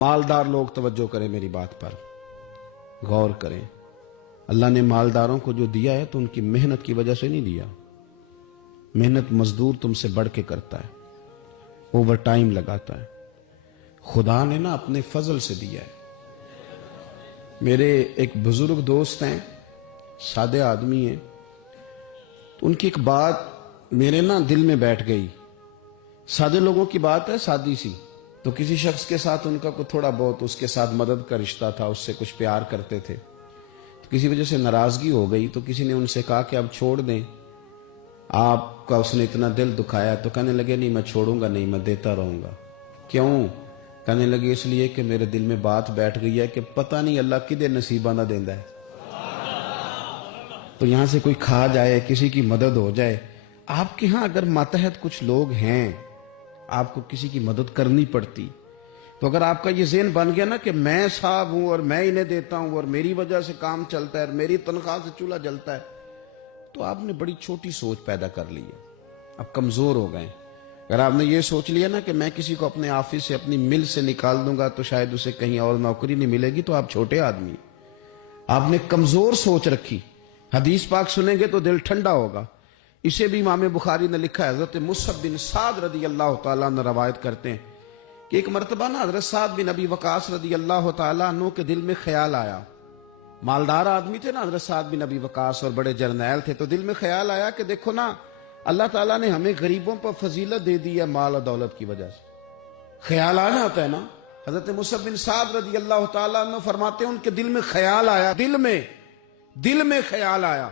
मालदार लोग तवज्जो करें, मेरी बात पर गौर करें। अल्लाह ने मालदारों को जो दिया है तो उनकी मेहनत की वजह से नहीं दिया। मेहनत मजदूर तुमसे बढ़ के करता है, ओवर टाइम लगाता है। खुदा ने ना अपने फजल से दिया है। मेरे एक बुजुर्ग दोस्त हैं, सादे आदमी हैं, तो उनकी एक बात मेरे ना दिल में बैठ गई। सादे लोगों की बात है, सादी सी। तो किसी शख्स के साथ उनका कोई थोड़ा बहुत उसके साथ मदद का रिश्ता था, उससे कुछ प्यार करते थे। तो किसी वजह से नाराजगी हो गई, तो किसी ने उनसे कहा कि अब छोड़ दें, आपका उसने इतना दिल दुखाया। तो कहने लगे नहीं, मैं छोड़ूंगा नहीं, मैं देता रहूंगा। क्यों? कहने लगे इसलिए कि मेरे दिल में बात बैठ गई है कि पता नहीं अल्लाह किदे नसीबा ना देंदा है। तो यहां से कोई खा जाए, किसी की मदद हो जाए। आपके यहां अगर मातहत कुछ लोग हैं, आपको किसी की मदद करनी पड़ती, तो अगर आपका ये ज़हन बन गया ना कि मैं साहब हूं और मैं इन्हें देता हूं और मेरी वजह से काम चलता है और मेरी तनख्वाह से चूल्हा जलता है, तो आपने बड़ी छोटी सोच पैदा कर ली है। आप कमजोर हो गए। अगर आपने ये सोच लिया ना कि मैं किसी को अपने ऑफिस से, अपनी मिल से निकाल दूंगा तो शायद उसे कहीं और नौकरी नहीं मिलेगी, तो आप छोटे आदमी। आपने कमजोर सोच रखी। हदीस पाक सुनेंगे तो दिल ठंडा होगा। इसे भी इमाम बुखारी ने लिखा है। हजरत मुसअब बिन साद रदी अल्लाह तआला अन्हु रवायत करते हैं कि एक मरतबा ना हजरत साद बिन अबी वकास रदी अल्लाह तआला अन्हु के दिल में ख्याल आया। मालदार आदमी थे ना हजरत साद बिन अबी वकास, और बड़े जर्नैल थे। तो दिल में ख्याल आया कि देखो ना, अल्लाह ताला ने हमें गरीबों पर फजीलत दे दी है माल और दौलत की वजह से। ख्याल आना होता है ना। हजरत मुसअब बिन साद रदी अल्लाह तआला अन्हु फरमाते हैं उनके दिल में ख्याल आया, दिल में ख्याल आया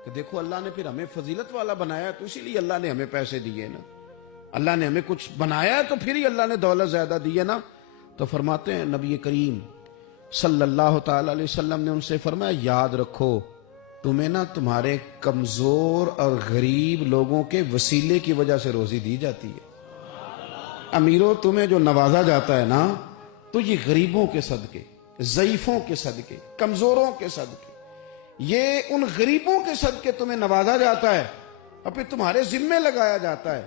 कि देखो अल्लाह ने फिर हमें फजीलत वाला बनाया, तो इसीलिए अल्लाह ने हमें पैसे दिए ना। अल्लाह ने हमें कुछ बनाया है तो फिर ही अल्लाह ने दौलत ज्यादा दी है ना। तो फरमाते हैं नबी करीम सल्लल्लाहु ताला अलैहि वसल्लम ने उनसे फरमाया, याद रखो तुम्हें ना तुम्हारे कमजोर और गरीब लोगों के वसीले की वजह से रोजी दी जाती है। अमीरों, तुम्हें जो नवाजा जाता है ना, तो ये गरीबों के सदके, ज़ईफों के सदके, कमजोरों के सदके, ये उन गरीबों के सदके तुम्हें नवाजा जाता है और फिर तुम्हारे जिम्मे लगाया जाता है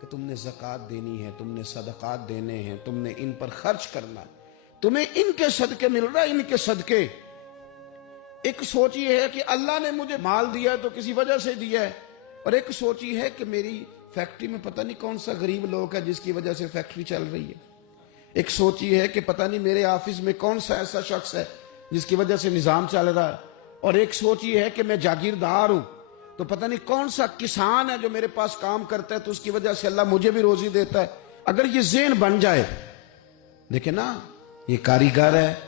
कि तुमने ज़कात देनी है, तुमने सदकात देने हैं, तुमने इन पर खर्च करना है, तुम्हें इनके सदके मिल रहा है, इनके सदके। एक सोच ये है कि अल्लाह ने मुझे माल दिया है तो किसी वजह से दिया है, और एक सोच ये है कि मेरी फैक्ट्री में पता नहीं कौन सा गरीब लोग है जिसकी वजह से फैक्ट्री चल रही है। एक सोच ये है कि पता नहीं मेरे ऑफिस में कौन सा ऐसा शख्स है जिसकी वजह से निजाम चल रहा है। और एक सोच ये है कि मैं जागीरदार हूं, तो पता नहीं कौन सा किसान है जो मेरे पास काम करता है, तो उसकी वजह से अल्लाह मुझे भी रोजी देता है। अगर ये ज़हन बन जाए, देखे ना, ये कारीगर है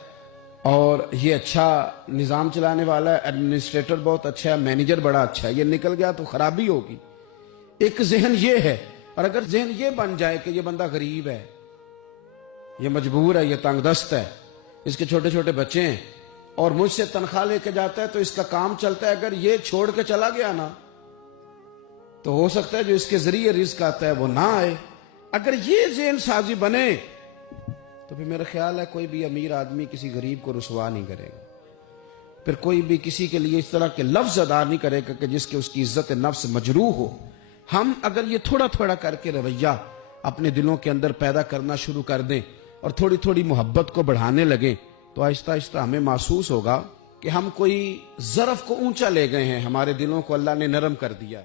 और ये अच्छा निजाम चलाने वाला है, एडमिनिस्ट्रेटर बहुत अच्छा है, मैनेजर बड़ा अच्छा है, ये निकल गया तो खराबी होगी। एक जहन ये है। और अगर जहन ये बन जाए कि ये बंदा गरीब है, ये मजबूर है, ये तंगदस्त है, इसके छोटे छोटे बच्चे हैं और मुझसे तनख्वाह लेके जाता है तो इसका काम चलता है, अगर ये छोड़ के चला गया ना, तो हो सकता है जो इसके जरिए रिस्क आता है वो ना आए। अगर ये ज़हन साजी बने तो फिर मेरा ख्याल है कोई भी अमीर आदमी किसी गरीब को रुसवा नहीं करेगा। फिर कोई भी किसी के लिए इस तरह के लफ्ज अदा नहीं करेगा कि जिसके उसकी इज्जत नफ्स मजरूह हो। हम अगर ये थोड़ा थोड़ा करके रवैया अपने दिलों के अंदर पैदा करना शुरू कर दें और थोड़ी थोड़ी मोहब्बत को बढ़ाने लगे, तो आहिस्ता आहिस्ता हमें महसूस होगा कि हम कोई ज़रफ़ को ऊंचा ले गए हैं, हमारे दिलों को अल्लाह ने नरम कर दिया।